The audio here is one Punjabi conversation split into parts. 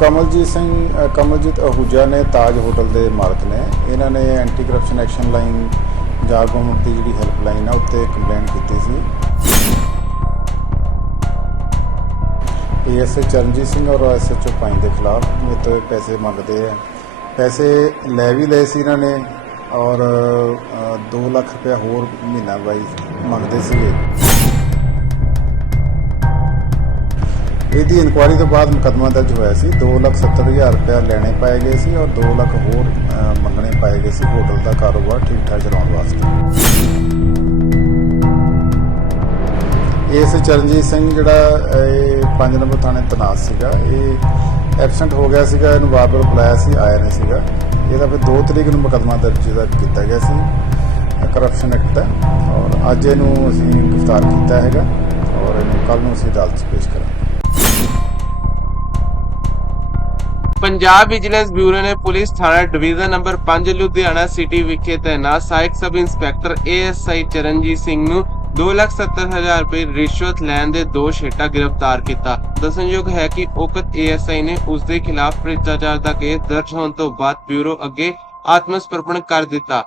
ਕਮਲਜੀਤ ਸਿੰਘ ਅ, ਕਮਲਜੀਤ ਅਹੂਜਾ ਨੇ ਤਾਜ ਹੋਟਲ ਦੇ ਮਾਲਕ ਨੇ। ਇਹਨਾਂ ਨੇ anti corruption action line Punjab government ਦੀ ਜਿਹੜੀ ਹੈਲਪਲਾਈਨ ਆ ਉੱਤੇ ਕੰਪਲੇਂਟ ਕੀਤੀ ਸੀ। ਏਐਸਏ ਚਰਨਜੀਤ ਸਿੰਘ ਔਰ ਐਸਐਚਓ ਪਾਈਨ ਦੇ ਖਿਲਾਫ ਮੇਰੇ ਤੋਂ ਇਹ ਪੈਸੇ ਮੰਗਦੇ ਆ। ਪੈਸੇ ਲੈ ਵੀ ਲਏ ਸੀ ਇਹਨਾਂ ਨੇ ਔਰ 2 ਲੱਖ ਰੁਪਏ ਹੋਰ ਮਹੀਨਾ ਵਾਈਜ਼ ਮੰਗਦੇ ਸੀਗੇ। ਇਹਦੀ ਇਨਕੁਆਇਰੀ ਤੋਂ ਬਾਅਦ ਮੁਕੱਦਮਾ ਦਰਜ ਹੋਇਆ ਸੀ। 270000 ਰੁਪਏ ਲੈਣੇ ਪਾਏ ਗਏ ਸੀ ਔਰ 2 ਲੱਖ ਹੋਰ ਮੰਗਣੇ ਪਾਏ ਗਏ ਸੀ ਹੋਟਲ ਦਾ ਕਾਰੋਬਾਰ ਠੀਕ ਠਾਕ ਚਲਾਉਣ ਵਾਸਤੇ। ਇਸ ਚਰਨਜੀਤ ਸਿੰਘ ਜਿਹੜਾ ਇਹ 5 ਨੰਬਰ ਥਾਣੇ ਤਨਾਸ ਸੀਗਾ, ਇਹ ਐਬਸੈਂਟ ਹੋ ਗਿਆ ਸੀਗਾ, ਇਹਨੂੰ ਵਾਰ-ਵਾਰ ਬੁਲਾਇਆ ਸੀ, ਆਇਆ ਨਹੀਂ ਸੀਗਾ। ਇਹਦਾ ਫਿਰ 2 ਤਰੀਕ ਨੂੰ ਮੁਕੱਦਮਾ ਦਰਜ ਇਹਦਾ ਕੀਤਾ ਗਿਆ ਸੀ ਕਰਪਸ਼ਨ ਐਕਟ ਦਾ। ਔਰ ਅੱਜ ਇਹਨੂੰ ਅਸੀਂ ਗ੍ਰਿਫਤਾਰ ਕੀਤਾ ਹੈਗਾ ਔਰ ਇਹਨੂੰ ਕੱਲ ਨੂੰ ਅਸੀਂ ਅਦਾਲਤ 'ਚ ਪੇਸ਼ ਕਰਾਂਗੇ। ਪੰਜਾਬ ਵਿਜੀਲੈਂਸ ਬਿਊਰੋ ਨੇ ਪੁਲਿਸ ਥਾਣਾ ਡਿਵੀਜ਼ਨ ਨੰਬਰ 5 ਲੁਧਿਆਣਾ ਸਿਟੀ ਵਿਖੇ ਤੈਨਾਤ ਸਹਾਇਕ sub inspector ASI Charanjit Singh ਨੂੰ 270000 ਰੁਪਏ ਰਿਸ਼ਵਤ ਲੈਣ ਦੇ ਦੋਸ਼ ਹੇਠਾਂ ਗ੍ਰਿਫਤਾਰ ਕੀਤਾ। ਦੱਸਣਯੋਗ ਹੈ ਕਿ ਉਕਤ ਏਐਸਆਈ ਨੇ ਉਸ ਦੇ ਖਿਲਾਫ ਭ੍ਰਿਸ਼ਟਾਚਾਰ ਦਾ ਕੇਸ ਦਰਜ ਹੋਣ ਤੋਂ ਬਾਅਦ ਬਿਊਰੋ ਅੱਗੇ ਆਤਮ ਸਮਰਪਣ ਕਰ ਦਿੱਤਾ।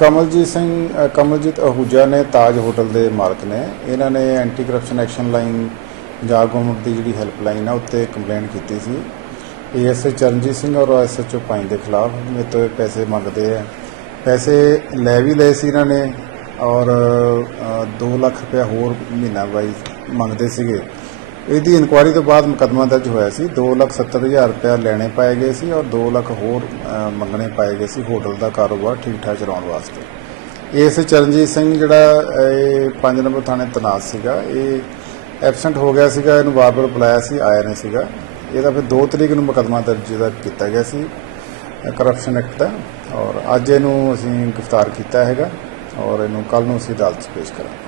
ਕਮਲਜੀਤ ਸਿੰਘ ਕਮਲਜੀਤ ਅਹੂਜਾ ਨੇ ਤਾਜ ਹੋਟਲ ਦੇ ਮਾਲਕ ਨੇ। ਇਹਨਾਂ ਨੇ anti corruption action line, Punjab government ਦੀ ਜਿਹੜੀ ਹੈਲਪਲਾਈਨ ਆ, ਉੱਤੇ ਕੰਪਲੇਂਟ ਕੀਤੀ ਸੀ। ਏਐਸਏ ਚਰਨਜੀਤ ਸਿੰਘ ਔਰ ਐਸਐਚਓ ਪਾਈਨ ਦੇ ਖਿਲਾਫ ਮੇਰੇ ਤੋਂ ਇਹ ਪੈਸੇ ਮੰਗਦੇ ਆ। ਪੈਸੇ ਲੈ ਵੀ ਲਏ ਸੀ ਇਹਨਾਂ ਨੇ ਔਰ 2 ਲੱਖ ਰੁਪਏ ਹੋਰ ਮਹੀਨਾ ਵਾਈਜ਼ ਮੰਗਦੇ ਸੀਗੇ। ਇਹਦੀ ਇਨਕੁਆਇਰੀ ਤੋਂ ਬਾਅਦ ਮੁਕੱਦਮਾ ਦਰਜ ਹੋਇਆ ਸੀ। 270000 ਰੁਪਏ ਲੈਣੇ ਪਾਏ ਗਏ ਸੀ ਔਰ 2 ਲੱਖ ਹੋਰ ਮੰਗਣੇ ਪਾਏ ਗਏ ਸੀ ਹੋਟਲ ਦਾ ਕਾਰੋਬਾਰ ਠੀਕ ਠਾਕ ਚਲਾਉਣ ਵਾਸਤੇ। ਇਸ ਚਰਨਜੀਤ ਸਿੰਘ ਜਿਹੜਾ ਇਹ 5 ਨੰਬਰ ਥਾਣੇ ਤਨਾਤ ਸੀਗਾ। ਇਹ ਐਬਸੈਂਟ ਹੋ ਗਿਆ ਸੀਗਾ, ਇਹਨੂੰ ਵਾਰ-ਵਾਰ ਬੁਲਾਇਆ ਸੀ, ਆਇਆ ਨਹੀਂ ਸੀਗਾ। ਇਹਦਾ ਫਿਰ 2 ਤਰੀਕ ਨੂੰ ਮੁਕੱਦਮਾ ਦਰਜ ਇਹਦਾ ਕੀਤਾ ਗਿਆ ਸੀ ਕਰਪਸ਼ਨ ਐਕਟ ਦਾ ਔਰ ਅੱਜ ਇਹਨੂੰ ਅਸੀਂ ਗ੍ਰਿਫਤਾਰ ਕੀਤਾ ਹੈਗਾ ਔਰ ਇਹਨੂੰ ਕੱਲ ਨੂੰ ਅਸੀਂ ਅਦਾਲਤ 'ਚ ਪੇਸ਼ ਕਰਾਂਗੇ।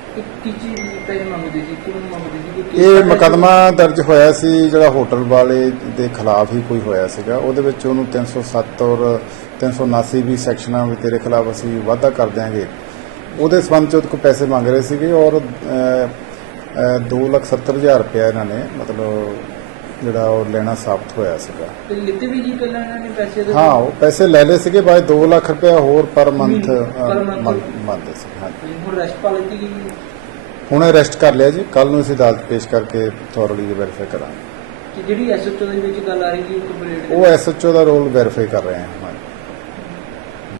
ਕੀ ਇਹ ਮੁਕੱਦਮਾ ਦਰਜ ਹੋਇਆ ਸੀ ਜਿਹੜਾ ਹੋਟਲ ਵਾਲੇ ਦੇ ਖਿਲਾਫ ਹੀ ਕੋਈ ਹੋਇਆ ਸੀਗਾ ਉਹਦੇ ਵਿੱਚ ਉਹਨੂੰ 307 ਔਰ 379 ਵੀ ਸੈਕਸ਼ਨਾਂ ਵਿੱਚ ਤੇਰੇ ਖਿਲਾਫ ਅਸੀਂ ਵਾਅਦਾ ਕਰ ਦਿਆਂਗੇ। ਉਹਦੇ ਸੰਬੰਧ ਚ ਉਹਦੇ ਕੋਲ ਪੈਸੇ ਮੰਗ ਰਹੇ ਸੀਗੇ ਔਰ 270000 ਰੁਪਇਆ ਇਹਨਾਂ ਨੇ ਮਤਲਬ ਜਿਹੜਾ ਉਹ ਲੈਣਾ ਸਾਬਤ ਹੋਇਆ ਸੀਗਾ। ਤੇ ਲਿੱਤੇ ਵੀ ਜੀ ਪਹਿਲਾਂ ਇਹਨਾਂ ਨੇ ਪੈਸੇ ਦੇ? ਹਾਂ ਉਹ ਪੈਸੇ ਲੈ ਲਏ ਸੀਗੇ ਬਾਅਦ 2 ਲੱਖ ਰੁਪਇਆ ਹੋਰ ਪਰ ਮੰਥ। ਮੰਗਦੇ ਸੀ ਹਾਂਜੀ। ਹੁਣ ਰੈਸਟ ਪਾ ਲਈ ਗਈ ਹੁਣ ਅਰੈਸਟ ਕਰ ਲਿਆ ਜੀ ਕੱਲ ਨੂੰ ਅਸੀਂ ਅਦਾਲਤ ਪੇਸ਼ ਕਰਕੇ ਥੋਰਲੀ ਵੈਰੀਫਾਈ ਕਰਾਂਗੇ। ਕਿ ਜਿਹੜੀ ਐਸਐਚਓ ਦੇ ਵਿੱਚ ਗੱਲ ਆ ਰਹੀ ਸੀ ਕੰਪਲੀਟ ਉਹ ਐਸਐਚਓ ਦਾ ਰੋਲ ਵੈਰੀਫਾਈ ਕਰ ਰਹੇ ਹਾਂ